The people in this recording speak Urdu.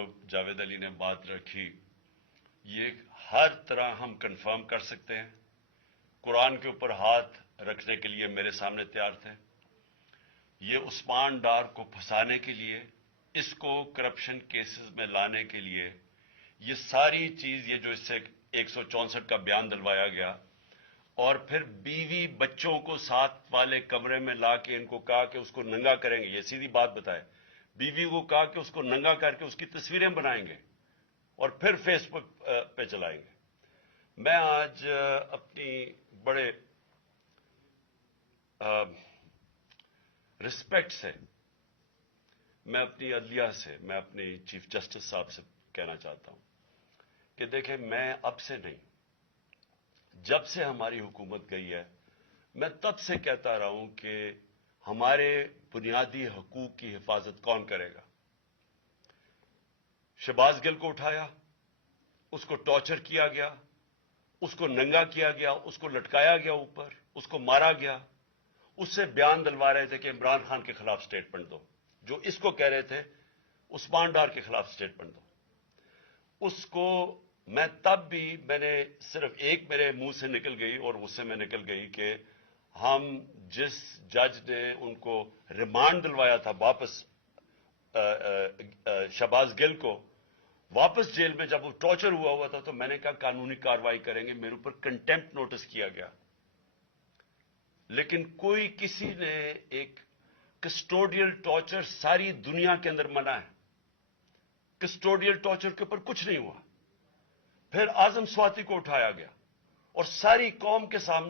جو جاوید علی نے بات رکھی یہ ہر طرح ہم کنفرم کر سکتے ہیں. قرآن کے اوپر ہاتھ رکھنے کے لیے میرے سامنے تیار تھے. یہ عثمان ڈار کو پھنسانے کے لیے، اس کو کرپشن کیسز میں لانے کے لیے، یہ ساری چیز، یہ جو اس سے 164 کا بیان دلوایا گیا، اور پھر بیوی بچوں کو ساتھ والے کمرے میں لا کے ان کو کہا کہ اس کو ننگا کریں گے. یہ سیدھی بات بتائے. بیوی کو کہا کہ اس کو ننگا کر کے اس کی تصویریں بنائیں گے اور پھر فیس بک پہ چلائیں گے. میں آج اپنی بڑے رسپیکٹ سے میں اپنی عدلیہ سے، میں اپنی چیف جسٹس صاحب سے کہنا چاہتا ہوں کہ دیکھیں، میں اب سے نہیں، جب سے ہماری حکومت گئی ہے میں تب سے کہتا رہا ہوں کہ ہمارے بنیادی حقوق کی حفاظت کون کرے گا. شہباز گل کو اٹھایا، اس کو ٹارچر کیا گیا، اس کو ننگا کیا گیا، اس کو لٹکایا گیا اوپر، اس کو مارا گیا. اس سے بیان دلوا رہے تھے کہ عمران خان کے خلاف سٹیٹمنٹ دو، جو اس کو کہہ رہے تھے عثمان ڈار کے خلاف سٹیٹمنٹ دو. اس کو میں تب بھی، میں نے صرف ایک میرے منہ سے نکل گئی اور اس سے میں نکل گئی کہ ہم جس جج نے ان کو ریمانڈ دلوایا تھا واپس، شہباز گل کو واپس جیل میں جب وہ ٹارچر ہوا تھا، تو میں نے کہا قانونی کارروائی کریں گے. میرے اوپر کنٹیمپٹ نوٹس کیا گیا، لیکن کوئی کسی نے ایک کسٹوڈیل ٹارچر ساری دنیا کے اندر منع ہے. کسٹوڈیل ٹارچر کے اوپر کچھ نہیں ہوا. پھر اعظم سواتی کو اٹھایا گیا اور ساری قوم کے سامنے